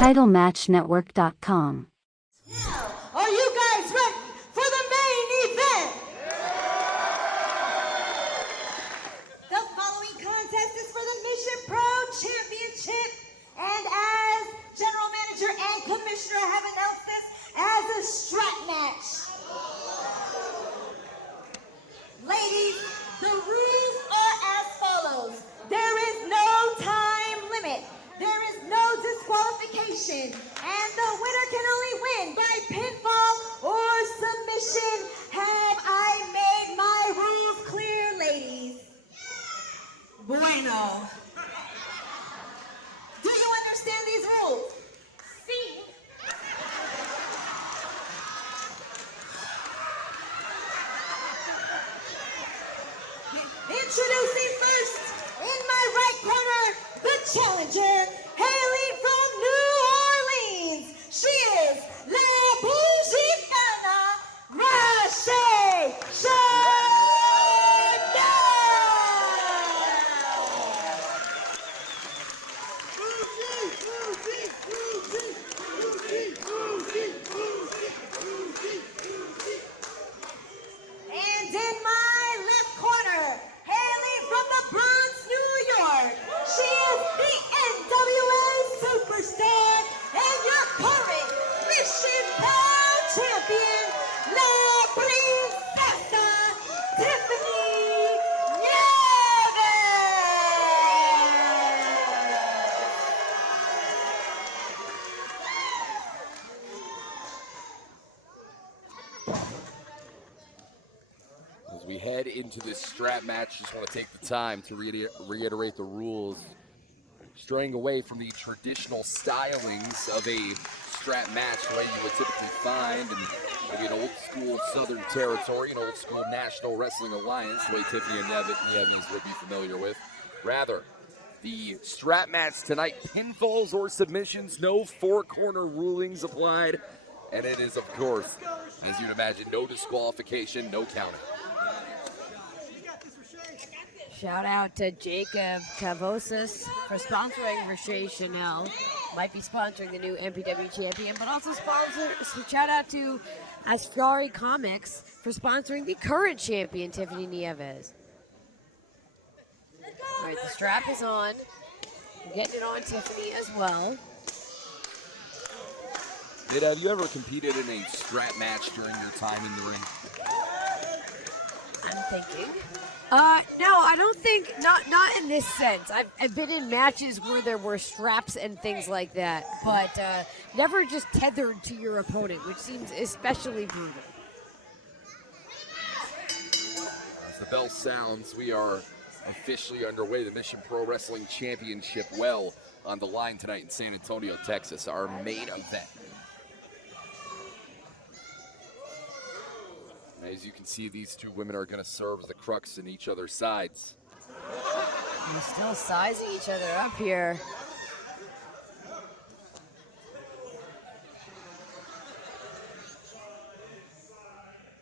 TitleMatchNetwork.com. Are you guys ready for the main event? The following contest is for the Mission Pro Championship, and as General Manager and Commissioner have announced this as a strap match. Ladies, the rules are as follows. There is no time limit. There is no disqualification, and the winner can only win by pinfall or submission. Have I made my rules clear, ladies? Bueno. Do you understand these rules? See. Introducing first, in my right corner, the challenger, hailing from New Orleans. She is La Bougicana Raché. And in my left corner, hailing from the Bronx, New York, she is the NWA superstar and your current Mission Pro champion, La Princesa Tiffany Nieves. As we head into this strap match, just want to take the time to reiterate the rules. Straying away from the traditional stylings of a strap match, the way you would typically find in maybe an old school Southern Territory, an old school National Wrestling Alliance, the way Tiffany and Nieves would be familiar with. Rather, the strap match tonight, pinfalls or submissions, no four-corner rulings applied, and it is, of course, as you'd imagine, no disqualification, no counting. Shout out to Jacob Cavosas for sponsoring Raché Chanel. Might be sponsoring the new MPW champion, but also shout out to Ascari Comics for sponsoring the current champion, Tiffany Nieves. All right, the strap is on. We're getting it on Tiffany as well. Nate, have you ever competed in a strap match during your time in the ring? I'm thinking. No, I don't think, not in this sense. I've been in matches where there were straps and things like that, but never just tethered to your opponent, which seems especially brutal. As the bell sounds, we are officially underway. The Mission Pro Wrestling Championship well on the line tonight in San Antonio, Texas, our main event. As you can see, these two women are going to serve as the crux in each other's sides. They're still sizing each other up here.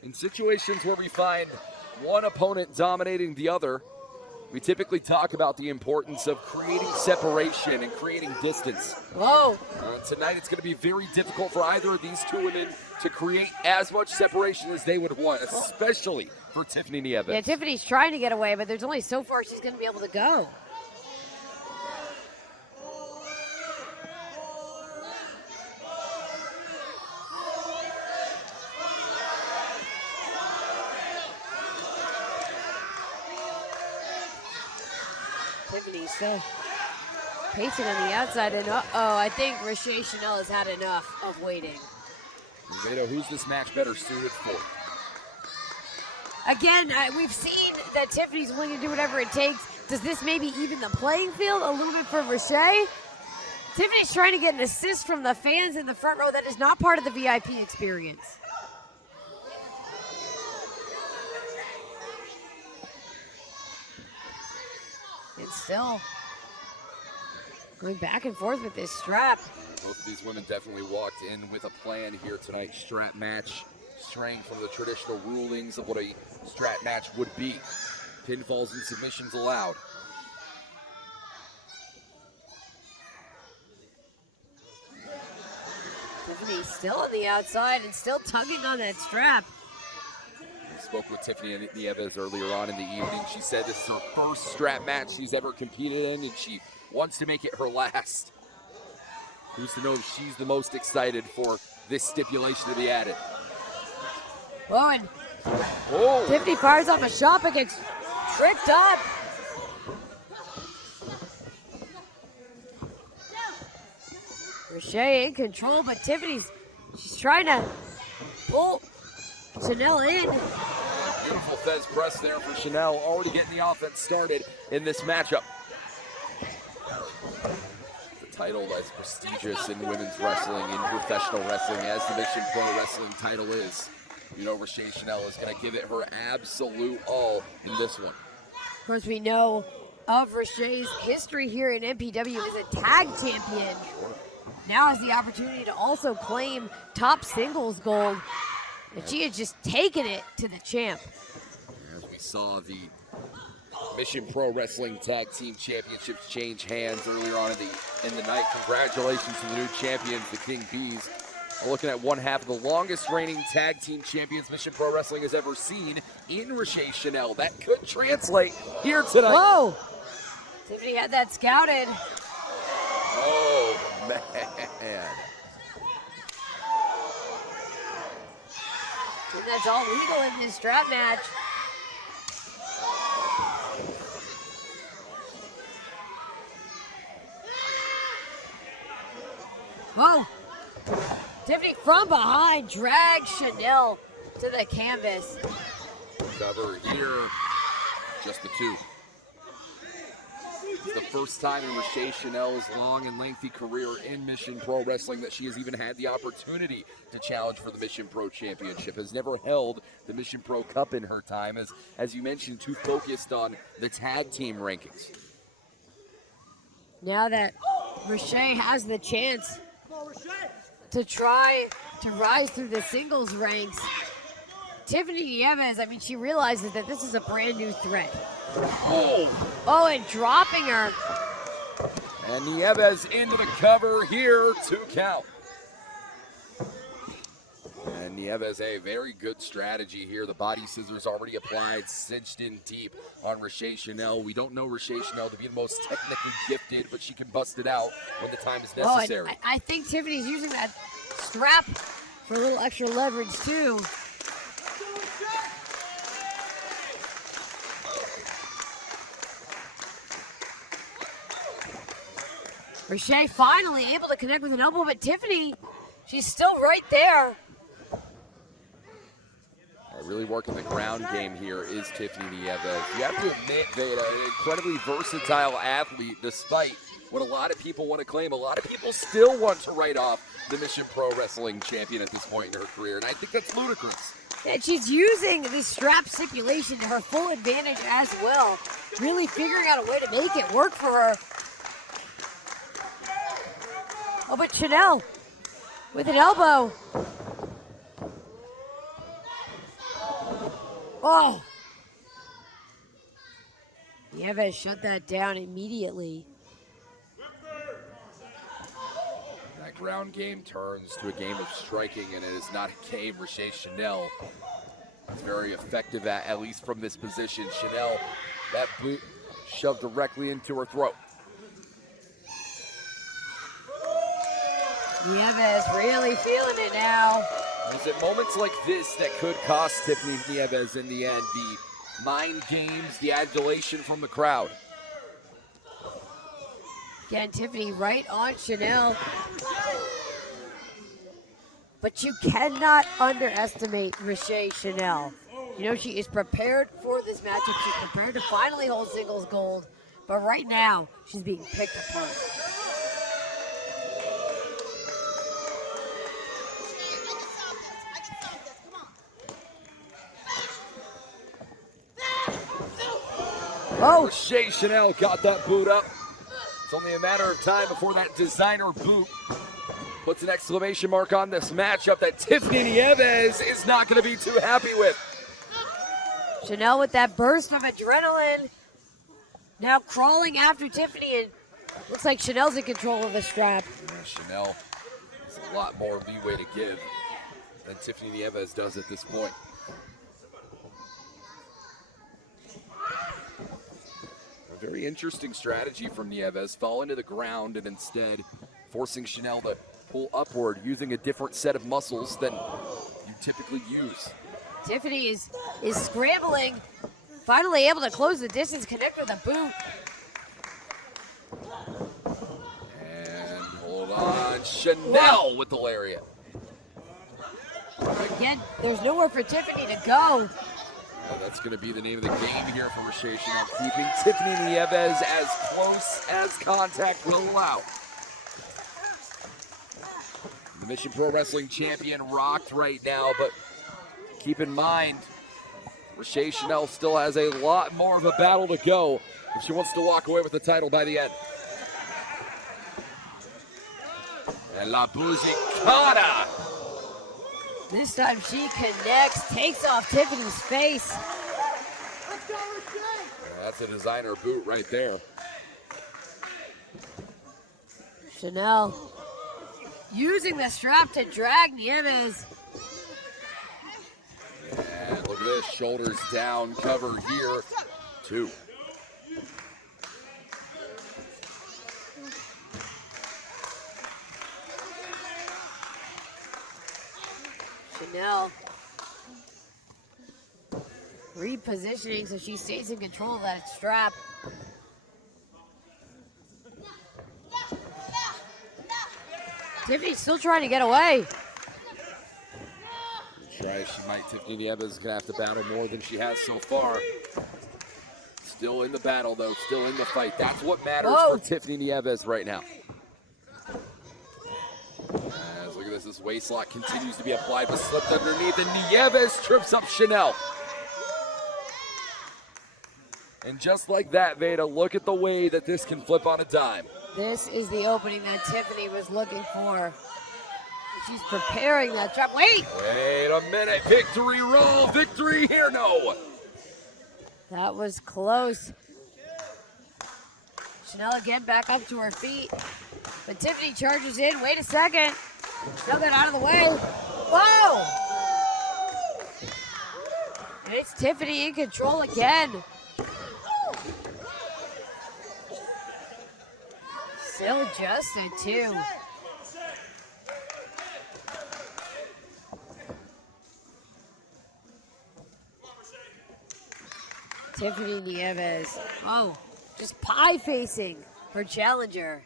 In situations where we find one opponent dominating the other, we typically talk about the importance of creating separation and creating distance. Whoa. Tonight it's going to be very difficult for either of these two women to create as much separation as they would want, especially for Tiffany Nieves. Yeah, Tiffany's trying to get away, but there's only so far she's going to be able to go. Tiffany's still pacing on the outside, and I think Raché Chanel has had enough of waiting. Beto, who's this match better suited for? Again, we've seen that Tiffany's willing to do whatever it takes. Does this maybe even the playing field a little bit for Raché? Tiffany's trying to get an assist from the fans in the front row. That is not part of the VIP experience. It's still going back and forth with this strap. Both of these women definitely walked in with a plan here tonight. Strap match, straying from the traditional rulings of what a strap match would be. Pinfalls and submissions allowed. Tiffany still on the outside and still tugging on that strap. I spoke with Tiffany Nieves earlier on in the evening. She said this is her first strap match she's ever competed in, and she wants to make it her last. Who's to know if she's the most excited for this stipulation to be added. Oh, and Tiffany fires off a shot but gets tricked up. Raché in control, but she's trying to pull Chanel in. Beautiful Fez press there for Chanel, already getting the offense started in this matchup. The title as prestigious in women's wrestling, in professional wrestling, as the Mission Pro Wrestling title is. You know, Raché Chanel is going to give it her absolute all in this one. Of course, we know of Raché's history here in MPW as a tag champion. Now has the opportunity to also claim top singles gold. And she has just taken it to the champ. As we saw the Mission Pro Wrestling Tag Team Championships change hands earlier on in the night. Congratulations to the new champions, the King Bees. We're looking at one half of the longest reigning tag team champions Mission Pro Wrestling has ever seen in Raché Chanel. That could translate here tonight. Whoa! Tiffany had that scouted. Oh, man. And that's all legal in this strap match. Whoa! Tiffany from behind drags Chanel to the canvas. Cover here, just the two. It's the first time in Raché Chanel's long and lengthy career in Mission Pro Wrestling that she has even had the opportunity to challenge for the Mission Pro Championship. Has never held the Mission Pro Cup in her time, as you mentioned, too focused on the tag team rankings. Now that Raché has the chance to try to rise through the singles ranks, Tiffany Nieves, I mean, she realizes that this is a brand new threat. Oh, and dropping her. And Nieves into the cover here, 2 count. And Nieves, a very good strategy here. The body scissors already applied, cinched in deep on Raché Chanel. We don't know Raché Chanel to be the most technically gifted, but she can bust it out when the time is necessary. Oh, and I think Tiffany's using that strap for a little extra leverage too. Raché finally able to connect with an elbow, but Tiffany, she's still right there. Really working the ground game here is Tiffany Nieves. You have to admit that an incredibly versatile athlete, despite what a lot of people want to claim. A lot of people still want to write off the Mission Pro Wrestling champion at this point in her career, and I think that's ludicrous. And she's using the strap stipulation to her full advantage as well, really figuring out a way to make it work for her. Oh, but Chanel with an elbow. Oh! Nieves shut that down immediately. That ground game turns to a game of striking, and it is not a game Raché Chanel is very effective at least from this position. Chanel, that boot shoved directly into her throat. Nieves really feeling it now. Is it moments like this that could cost Tiffany Nieves in the end? The mind games, the adulation from the crowd. Again, Tiffany right on Chanel. But you cannot underestimate Raché Chanel. You know, she is prepared for this matchup. She's prepared to finally hold singles gold. But right now, she's being picked apart. Oh, Raché Chanel got that boot up. It's only a matter of time before that designer boot puts an exclamation mark on this matchup that Tiffany Nieves is not going to be too happy with. Chanel with that burst of adrenaline. Now crawling after Tiffany, and looks like Chanel's in control of the strap. Yeah, Chanel is a lot more leeway to give than Tiffany Nieves does at this point. A very interesting strategy from Nieves, falling to the ground and instead forcing Chanel to pull upward using a different set of muscles than you typically use. Tiffany is scrambling, finally able to close the distance, connect with a boot. And hold on, Chanel with the lariat. Again, there's nowhere for Tiffany to go. And that's going to be the name of the game here for Raché Chanel, keeping Tiffany Nieves as close as contact will allow. The Mission Pro Wrestling champion rocked right now, but keep in mind, Raché Chanel still has a lot more of a battle to go if she wants to walk away with the title by the end. And La Buzicana. This time she connects, takes off Tiffany's face. That's a designer boot right there. Chanel using the strap to drag Nieves. And look at this, shoulders down, cover here, 2. Chanel repositioning so she stays in control of that strap. Tiffany's still trying to get away. Try as she might, Tiffany Nieves is going to have to battle more than she has so far. Still in the battle, though, still in the fight. That's what matters for Tiffany Nieves right now. As, look at this, this waist lock continues to be applied, but slipped underneath, and Nieves trips up Chanel. And just like that, Veda, look at the way that this can flip on a dime. This is the opening that Tiffany was looking for. She's preparing that drop. Wait a minute. Victory roll. Victory here. No. That was close. Chanel again back up to her feet. But Tiffany charges in. Wait a second. Chanel got out of the way. Whoa! And it's Tiffany in control again. Still adjusted too. Tiffany Nieves. Oh, just pie facing her challenger.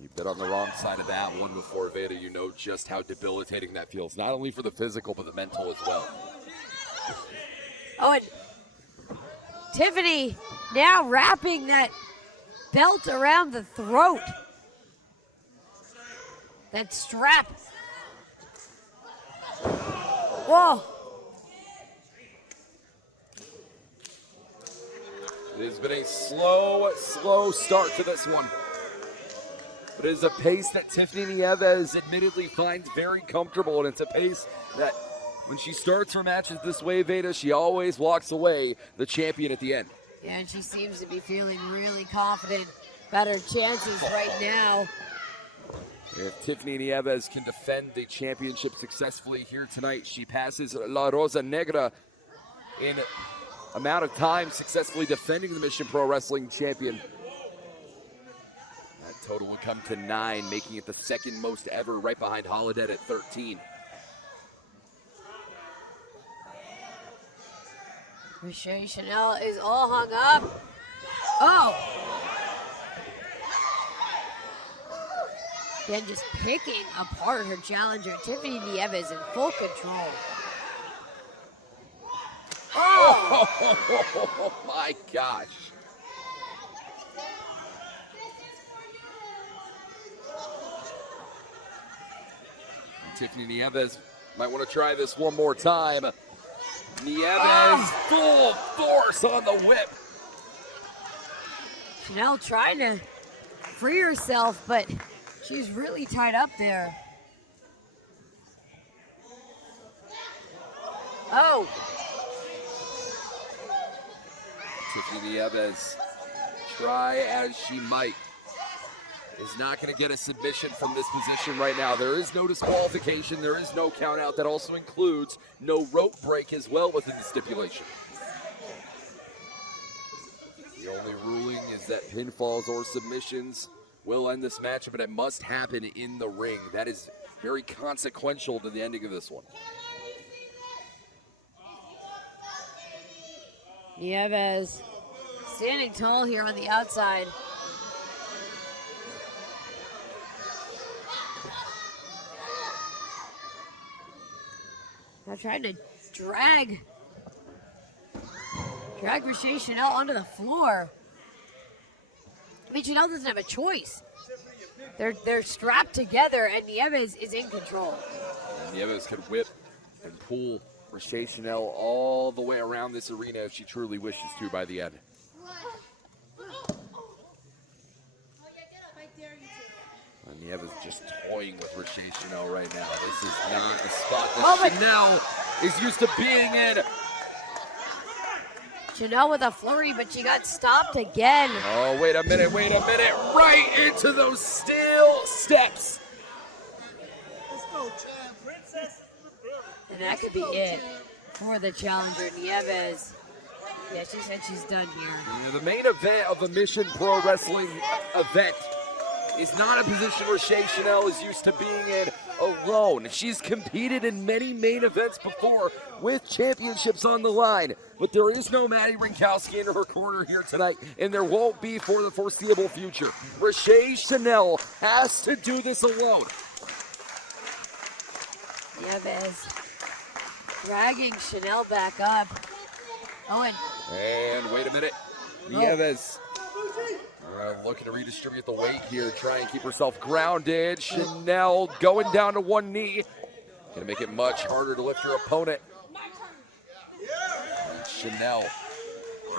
You've been on the wrong side of that one before, Veda. You know just how debilitating that feels, not only for the physical, but the mental as well. Oh, and Tiffany now wrapping that belt around the throat. That strap. Whoa. It has been a slow start to this one. But it is a pace that Tiffany Nieves admittedly finds very comfortable, and it's a pace that when she starts her matches this way, Veda, she always walks away the champion at the end. Yeah, and she seems to be feeling really confident about her chances right now. If Tiffany Nieves can defend the championship successfully here tonight, she passes La Rosa Negra in amount of time successfully defending the Mission Pro Wrestling champion. That total would come to 9, making it the second most ever, right behind Holiday at 13. Raché Chanel is all hung up. Oh! Again, just picking apart her challenger. Tiffany Nieves in full control. Oh my gosh. Tiffany Nieves might want to try this one more time. Nieves full force on the whip. Chanel trying to free herself, but she's really tied up there. Oh! Tiffany Nieves, try as she might, is not going to get a submission from this position right now. There is no disqualification. There is no count out. That also includes no rope break as well within the stipulation. The only ruling is that pinfalls or submissions will end this match, but it must happen in the ring. That is very consequential to the ending of this one. Nieves standing tall here on the outside. Now trying to drag Raché Chanel onto the floor. I mean, Chanel doesn't have a choice. They're strapped together, and Nieves is in control. Nieves could whip and pull Raché Chanel all the way around this arena if she truly wishes to by the end. And Nieves just toying with Raché Chanel right now. This is not the spot that Chanel is used to being in. Chanel with a flurry, but she got stopped again. Oh, wait a minute. Right into those steel steps. Let's go, champ. Princess. And that could be it for the challenger, Nieves. Yeah, she said she's done here. Yeah, the main event of a Mission Pro Wrestling event is not a position where Raché Chanel is used to being in alone. She's competed in many main events before with championships on the line, but there is no Maddie Rinkowski in her corner here tonight, and there won't be for the foreseeable future. Raché Chanel has to do this alone. Nieves dragging Chanel back up. And wait a minute. Nieves looking to redistribute the weight here, try and keep herself grounded. Chanel going down to one knee. Gonna make it much harder to lift her opponent. Chanel,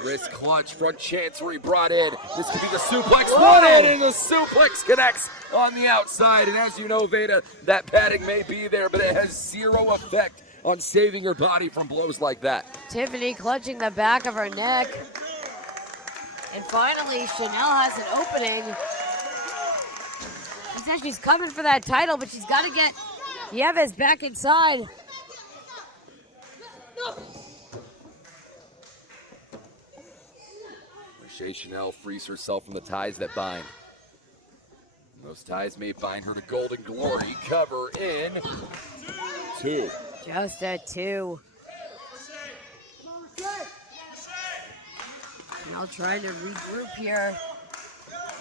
wrist clutch, front chancery brought in. This could be the suplex. One in, and the suplex connects on the outside. And as you know, Veda, that padding may be there, but it has zero effect on saving her body from blows like that. Tiffany clutching the back of her neck. And finally, Chanel has an opening. She said she's coming for that title, but she's got to get Nieves back inside. Raché Chanel frees herself from the ties that bind. Those ties may bind her to golden glory. Cover in 2. Just a 2. Now trying to regroup here.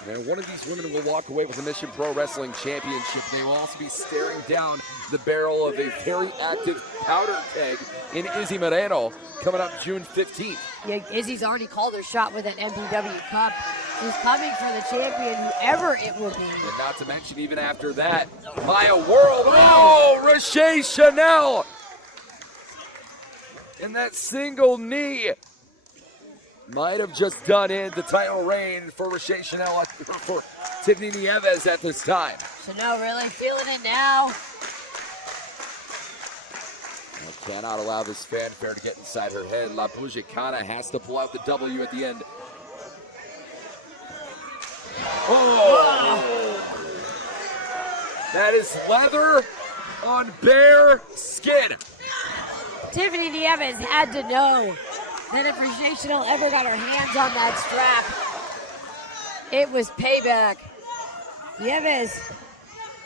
And one of these women will walk away with a Mission Pro Wrestling Championship. They will also be staring down the barrel of a very active powder keg in Izzy Moreno coming up June 15th. Yeah, Izzy's already called her shot with an MPW Cup. She's coming for the champion, whoever it will be. And not to mention, even after that, Maya World. Oh, Raché Chanel! And that single knee might have just done in the title reign for Raché Chanel, for Tiffany Nieves at this time. Chanel really feeling it now. Cannot allow this fanfare to get inside her head. La Bujicana has to pull out the W at the end. Oh! That is leather on bare skin. Tiffany Nieves had to know that if Raché Chanel ever got her hands on that strap, it was payback. Nieves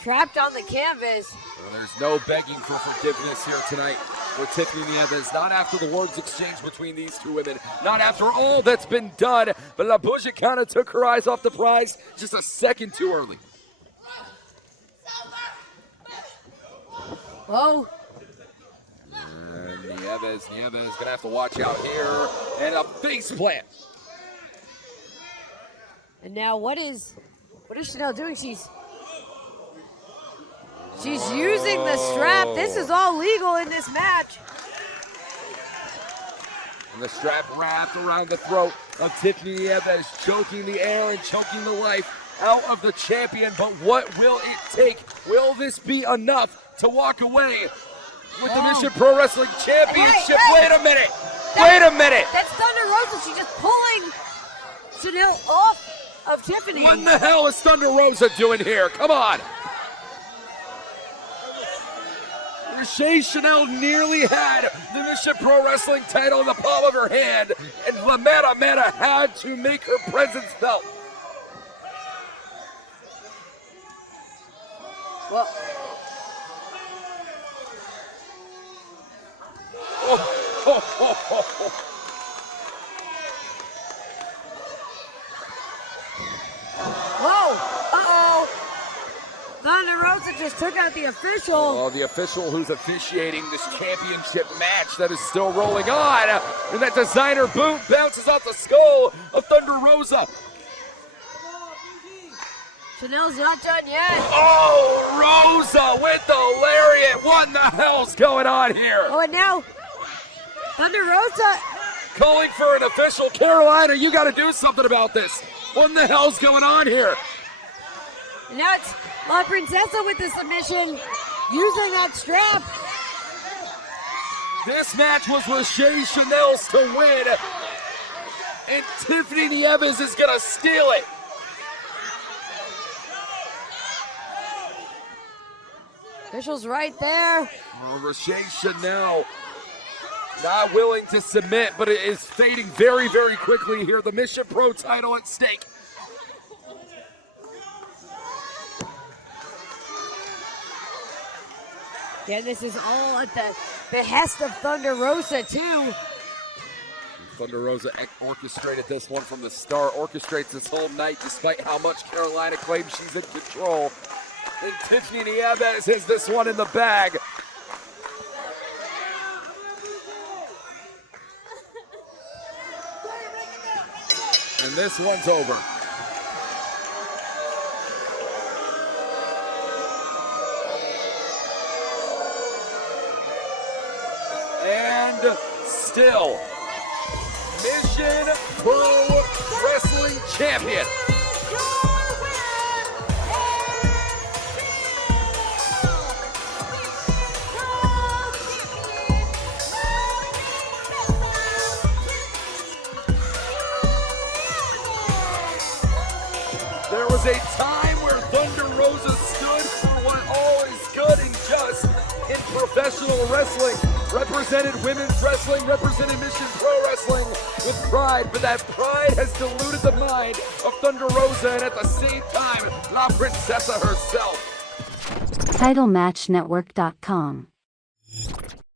trapped on the canvas. Well, there's no begging for forgiveness here tonight for Tiffany Nieves. Not after the words exchanged between these two women. Not after all that's been done. But La Bujicana took her eyes off the prize just a second too early. Whoa. And Nieves gonna have to watch out here. And a face plant. And now what is Chanel doing? She's using the strap. This is all legal in this match. And the strap wrapped around the throat of Tiffany Nieves, choking the air and choking the life out of the champion. But what will it take? Will this be enough to walk away with the Mission Pro Wrestling Championship? Wait a minute. That's Thunder Rosa. She's just pulling Chanel off of Tiffany. What in the hell is Thunder Rosa doing here? Come on. Raché Chanel nearly had the Mission Pro Wrestling title in the palm of her hand, and La Mera had to make her presence felt. Well, whoa! Uh-oh! Thunder Rosa just took out the official. Oh, the official who's officiating this championship match that is still rolling on. And that designer boot bounces off the skull of Thunder Rosa. Chanel's not done yet. Oh, Rosa with the lariat. What in the hell's going on here? Oh, and now Thunder Rosa. Calling for an official. Carolina, you got to do something about this. What in the hell's going on here? And now it's La Princesa with the submission, using that strap. This match was Raché Chanel's to win. And Tiffany Nieves is going to steal it. Official's right there. Oh, Raché Chanel not willing to submit, but it is fading very, very quickly here. The Mission Pro title at stake. Yeah, this is all at the behest of Thunder Rosa, too. Thunder Rosa orchestrated this one from the start, orchestrates this whole night despite how much Carolina claims she's in control. And Tiffany Nieves has this one in the bag. And this one's over. And still, Mission Pro Wrestling Champion. There was a time where Thunder Rosa stood for what all is good and just in professional wrestling. Represented women's wrestling, represented Mission Pro Wrestling with pride, but that pride has diluted the mind of Thunder Rosa, and at the same time, La Princesa herself. TitleMatchNetwork.com